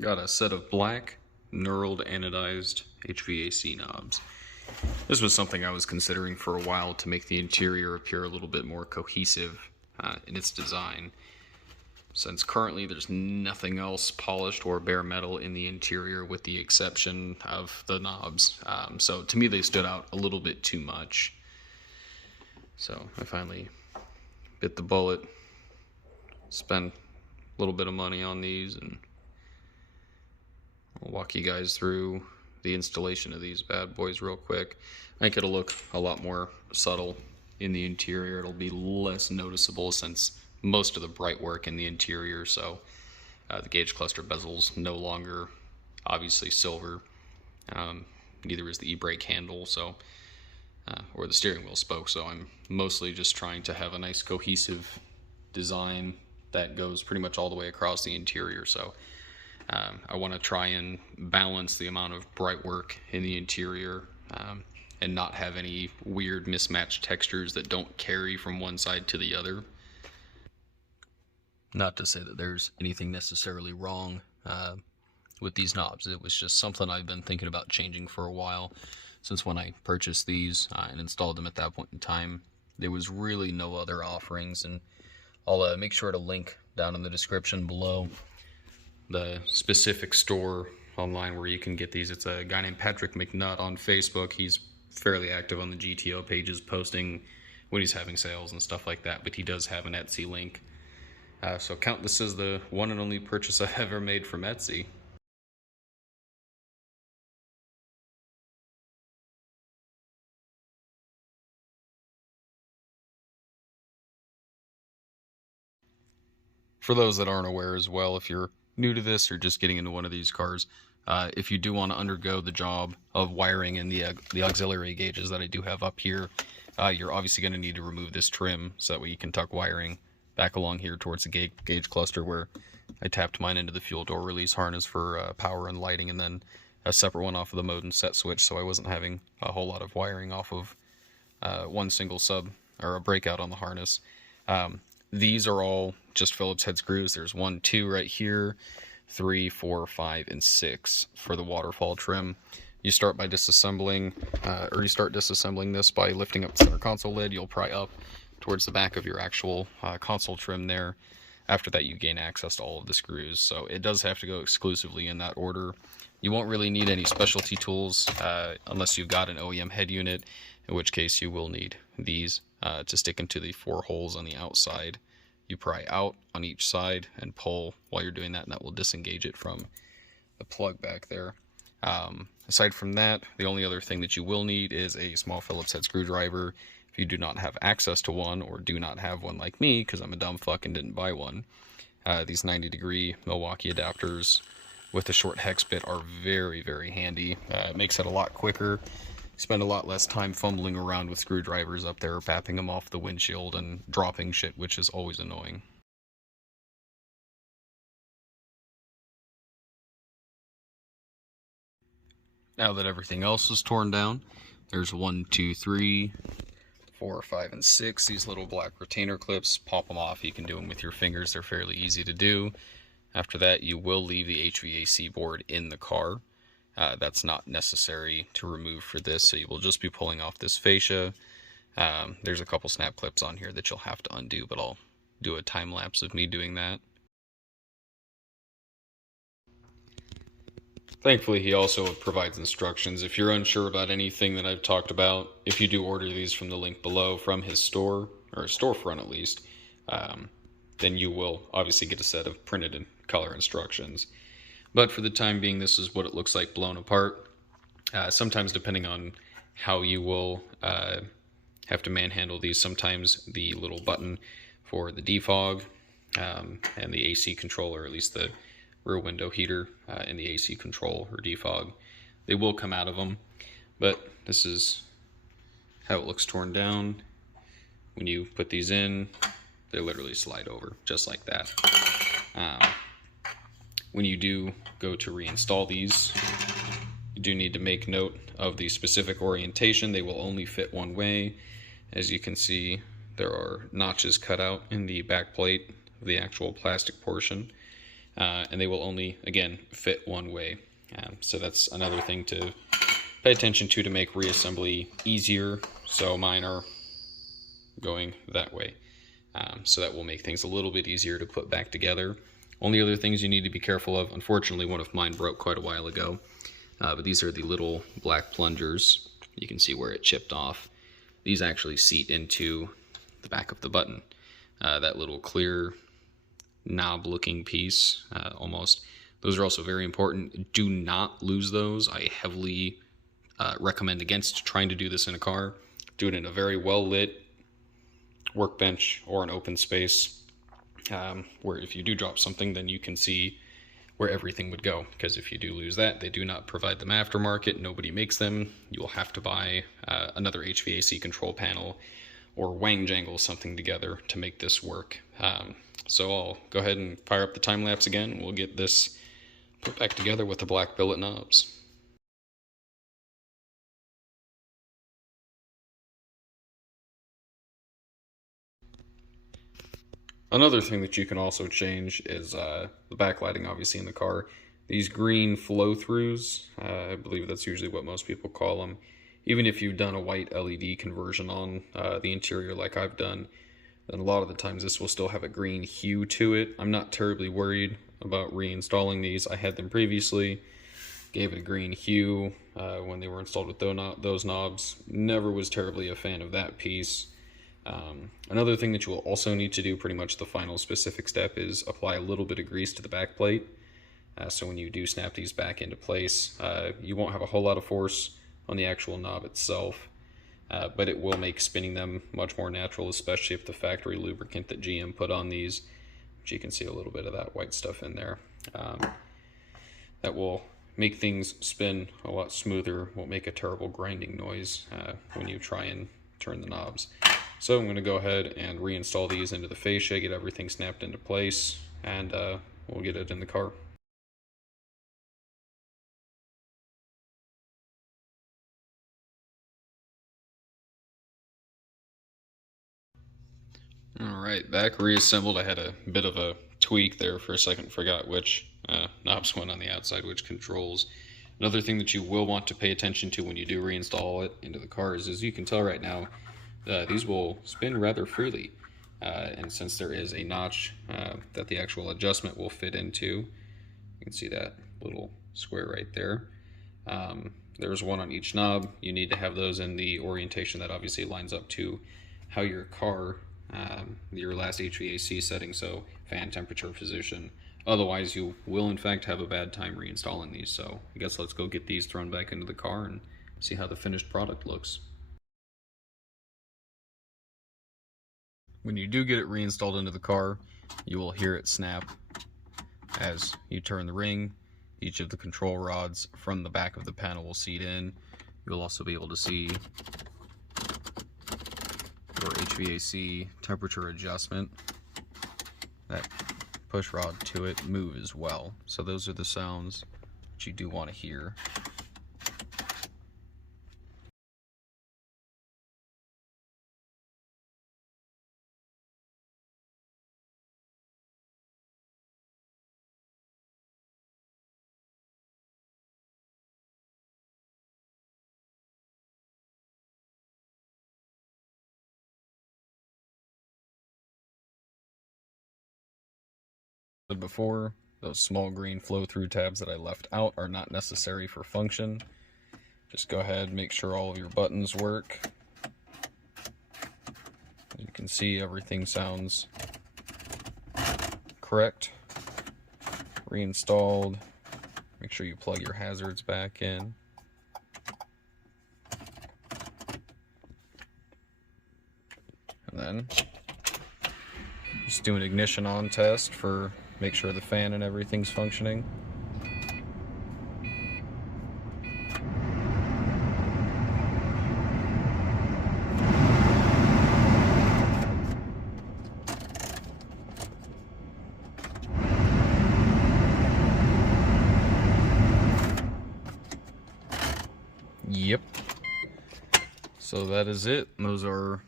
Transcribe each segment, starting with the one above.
Got a set of black, knurled anodized HVAC knobs. This was something I was considering for a while to make the interior appear a little bit more cohesive in its design. Since currently there's nothing else polished or bare metal in the interior with the exception of the knobs. So to me they stood out a little bit too much. So I finally bit the bullet, spent a little bit of money on these, and I'll walk you guys through the installation of these bad boys real quick. I think it'll look a lot more subtle in the interior. It'll be less noticeable since most of the bright work in the interior, so the gauge cluster bezel's no longer obviously silver. Neither is the e-brake handle, so or the steering wheel spoke, so I'm mostly just trying to have a nice cohesive design that goes pretty much all the way across the interior. So I want to try and balance the amount of bright work in the interior and not have any weird mismatched textures that don't carry from one side to the other. Not to say that there's anything necessarily wrong with these knobs. It was just something I've been thinking about changing for a while, since when I purchased these and installed them at that point in time. There was really no other offerings, and I'll make sure to link down in the description below the specific store online where you can get these. It's a guy named Patrick McNutt on Facebook. He's fairly active on the GTO pages, posting when he's having sales and stuff like that, but he does have an Etsy link. So count this as the one and only purchase I've ever made from Etsy. For those that aren't aware as well, if you're new to this or just getting into one of these cars, if you do want to undergo the job of wiring in the auxiliary gauges that I do have up here, you're obviously going to need to remove this trim so that way you can tuck wiring back along here towards the gauge cluster where I tapped mine into the fuel door release harness for power and lighting, and then a separate one off of the mode and set switch, so I wasn't having a whole lot of wiring off of one single sub or a breakout on the harness. These are all just Phillips head screws. There's 1, 2 right here, 3, 4, 5, and 6 for the waterfall trim. You start by disassembling, disassembling this by lifting up the center console lid. You'll pry up towards the back of your actual console trim there. After that, you gain access to all of the screws. So it does have to go exclusively in that order. You won't really need any specialty tools unless you've got an OEM head unit, in which case you will need these to stick into the 4 holes on the outside. You pry out on each side and pull while you're doing that, and that will disengage it from the plug back there. Aside from that, the only other thing that you will need is a small Phillips head screwdriver. If you do not have access to one, or do not have one like me, because I'm a dumb fuck and didn't buy one, these 90-degree Milwaukee adapters with a short hex bit are very, very handy. It makes it a lot quicker. Spend a lot less time fumbling around with screwdrivers up there, bapping them off the windshield and dropping shit, which is always annoying. Now that everything else is torn down, there's 1, 2, 3, 4, 5, and 6. These little black retainer clips, pop them off. You can do them with your fingers. They're fairly easy to do. After that, you will leave the HVAC board in the car. That's not necessary to remove for this, so you will just be pulling off this fascia. There's a couple snap clips on here that you'll have to undo, but I'll do a time lapse of me doing that. Thankfully, he also provides instructions. If you're unsure about anything that I've talked about, if you do order these from the link below from his store, or storefront at least, then you will obviously get a set of printed and color instructions. But for the time being, this is what it looks like blown apart. Sometimes, depending on how you will have to manhandle these, sometimes the little button for the defog and the AC control, or at least the rear window heater and the AC control or defog, they will come out of them. But this is how it looks torn down. When you put these in, they literally slide over just like that. When you do go to reinstall these, you do need to make note of the specific orientation. They will only fit one way. As you can see, there are notches cut out in the back plate of the actual plastic portion. and they will only, again, fit one way. So that's another thing to pay attention to make reassembly easier. So mine are going that way. So that will make things a little bit easier to put back together. Only other things you need to be careful of, unfortunately one of mine broke quite a while ago, but these are the little black plungers. You can see where it chipped off. These actually seat into the back of the button. That little clear knob looking piece, almost. Those are also very important. Do not lose those. I heavily recommend against trying to do this in a car. Do it in a very well lit workbench or an open space, where if you do drop something, then you can see where everything would go. Because if you do lose that, they do not provide them aftermarket. Nobody makes them. You will have to buy another HVAC control panel or wang jangle something together to make this work. So I'll go ahead and fire up the time lapse again. We'll get this put back together with the black billet knobs. Another thing that you can also change is the backlighting, obviously, in the car. These green flow-throughs, I believe that's usually what most people call them. Even if you've done a white LED conversion on the interior like I've done, then a lot of the times this will still have a green hue to it. I'm not terribly worried about reinstalling these. I had them previously, gave it a green hue when they were installed with those knobs. Never was terribly a fan of that piece. Another thing that you will also need to do, pretty much the final specific step, is apply a little bit of grease to the back plate. So when you do snap these back into place, you won't have a whole lot of force on the actual knob itself, but it will make spinning them much more natural, especially if the factory lubricant that GM put on these, which you can see a little bit of that white stuff in there, that will make things spin a lot smoother, won't make a terrible grinding noise when you try and turn the knobs. So I'm going to go ahead and reinstall these into the fascia, get everything snapped into place, and we'll get it in the car. Alright, back reassembled. I had a bit of a tweak there for a second, forgot which knobs went on the outside, which controls. Another thing that you will want to pay attention to when you do reinstall it into the cars is, you can tell right now, these will spin rather freely. And since there is a notch that the actual adjustment will fit into, you can see that little square right there. There's one on each knob. You need to have those in the orientation that obviously lines up to how your car, your last HVAC setting, so fan temperature position. Otherwise, you will in fact have a bad time reinstalling these. So I guess let's go get these thrown back into the car and see how the finished product looks. When you do get it reinstalled into the car, you will hear it snap as you turn the ring. Each of the control rods from the back of the panel will seat in. You'll also be able to see your HVAC temperature adjustment, that push rod to it, move as well. So those are the sounds that you do want to hear. Before, those small green flow-through tabs that I left out are not necessary for function. Just go ahead and make sure all of your buttons work. You can see everything sounds correct. Reinstalled. Make sure you plug your hazards back in. And then just do an ignition on test for make sure the fan and everything's functioning. Yep. So that is it. Those are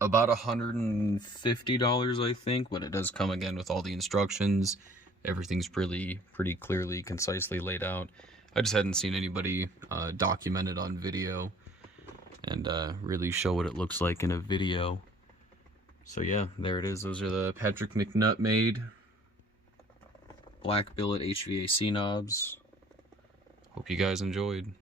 about $150, I think, but it does come again with all the instructions, everything's pretty clearly, concisely laid out. I just hadn't seen anybody document it on video and really show what it looks like in a video. So yeah, there it is. Those are the Patrick McNutt made black billet HVAC knobs. Hope you guys enjoyed.